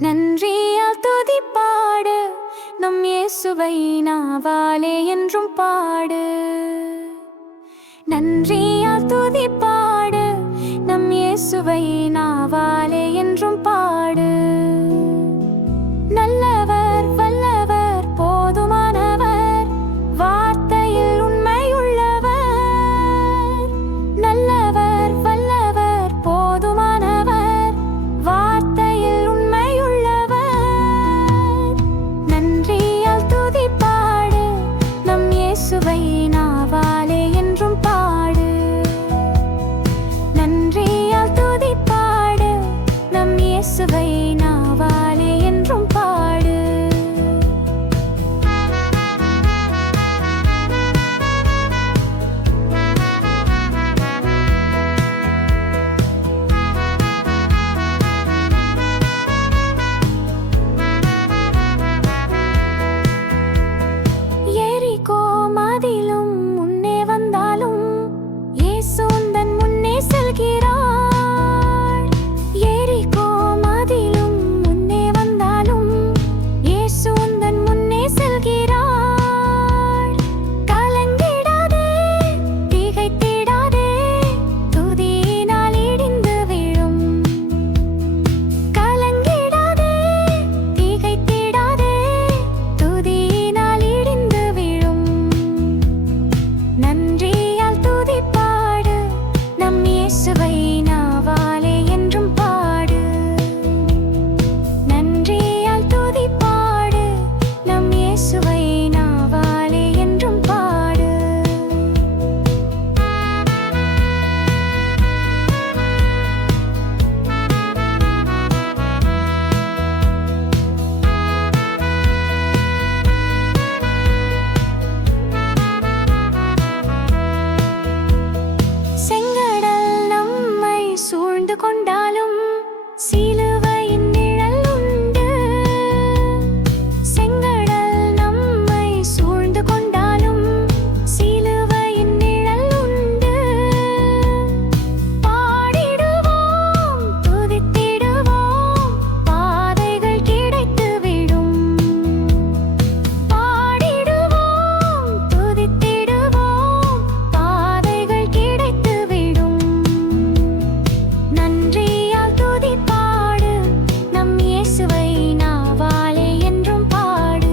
நன்றியால் துதிப்பாடு நம் இயேசுவை நாவாலே என்றும் பாடு. நன்றியால் துதிப்பாடு நம் இயேசுவை நாவாலே என்றும் பாடு. நல்லவர் வல்லவர் போதுமானவர் வார்த்தையில் உண்மையுள்ளவர். நல்லவர் வல்லவர் போதுமானவர் வார்த்தையில் உண்மையுள்ளவர். நன்றியால் துதிப்பாடு நம் இயேசுவை நாவாலே என்றும் பாடு. நன்றியால் துதிப்பாடு நம் இயேசுவை நாவாலே என்றும் பாடு. எரிகோ மதிலும் முன்னே வந்தாலும் இயேசு உந்தன் முன்னே செல்கிறார். எரிகோ மதிலும் முன்னே வந்தாலும் இயேசு உந்தன் முன்னே செல்கிறார். கலங்கிடாதே திகைத்திடாதே துதியினால் இடிந்து விழும். கலங்கிடாதே திகைத்திடாதே துதியினால் இடிந்து விழும். நன்றியால் துதிப்பாடு நம் இயேசுவை நாவாலே என்றும் பாடு. நன்றியால் துதிப்பாடு நம் இயேசுவை நாவாலே என்றும் பாடு. செங்கடல் நம்மை சூழ்ந்து கொண்டாலும் சிலுவையின் நிழல் உண்டு. செங்கடல் நம்மை சூழ்ந்து கொண்டாலும் சிலுவையின் நிழல் உண்டு. பாடிடுவோம் துதித்திடுவோம் பாதைகள் கிடைத்துவிடும். பாடிடுவோம் துதித்திடுவோம் பாதைகள் கிடைத்துவிடும். நன்றியால் துதிப்பாடு நம் இயேசுவை நாவாலே என்றும் பாடு.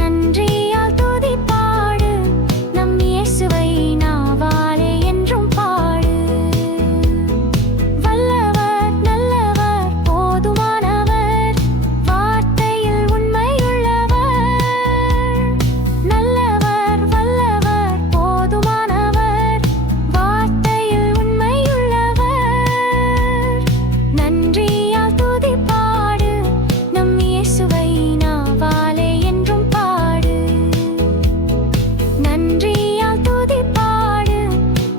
நன்றியால் துதிப்பாடு நம் இயேசுவை நாவாலே என்றும் பாடு. வல்லவர் நல்லவர் போதுமானவர் வார்த்தையில் உண்மையுள்ளவர். நல்லவர் வல்லவர் போதுமானவர் வார்த்தையில் உண்மையுள்ளவர். நன்றியால் துதிப்பாடு நம் இயேசுவை நாவாலே என்றும் பாடு. நன்றியால் துதிப்பாடு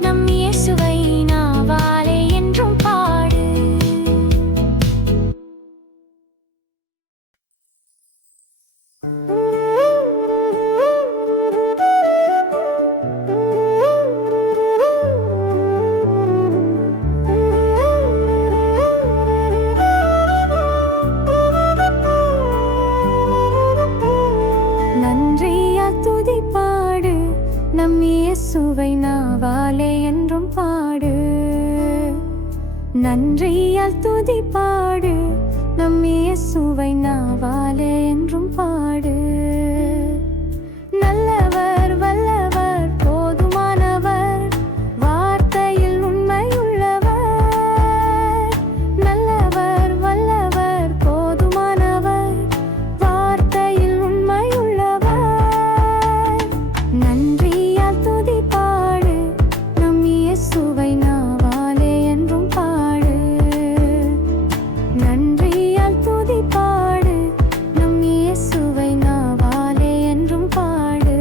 நம் இயேசுவை நாவாலே என்றும் பாடு. நன்றியால் துதிப்பாடு நம் இயேசுவை நாவாலே என்றும் பாடு. நன்றியால் துதிப்பாடு நம் இயேசுவை நாவாலே என்றும் பாடு. நல்லவர் வல்லவர் போதுமானவர் வார்த்தையில் உண்மையுள்ளவர். நல்லவர் வல்லவர் போதுமானவர் வார்த்தையில் உண்மையுள்ளவர். நன்றியால் துதிப்பாடு நம் இயேசுவை நாவாலே என்றும் பாடு. நன்றியால் துதிப்பாடு நம் இயேசுவை நாவாலே என்றும் பாடு.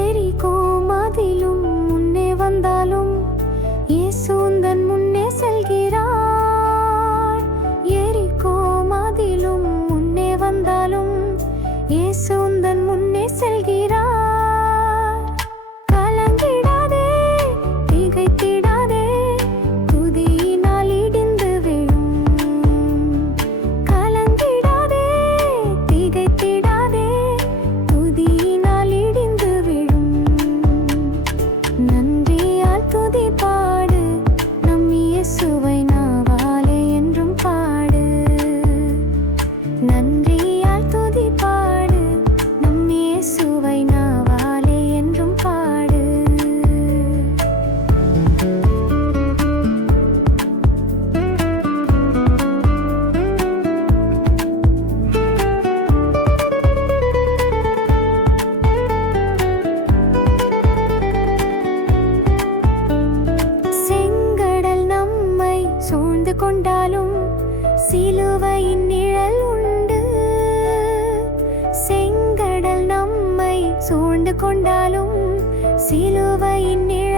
எரிகோ மதிலும் முன்னே வந்தாலும் இயேசு உந்தன் முன்னே செல்கிறார். சிலுவையின் நிழல் உண்டு. செங்கடல் நம்மை சூழ்ந்து கொண்டாலும் சிலுவையின் நிழல்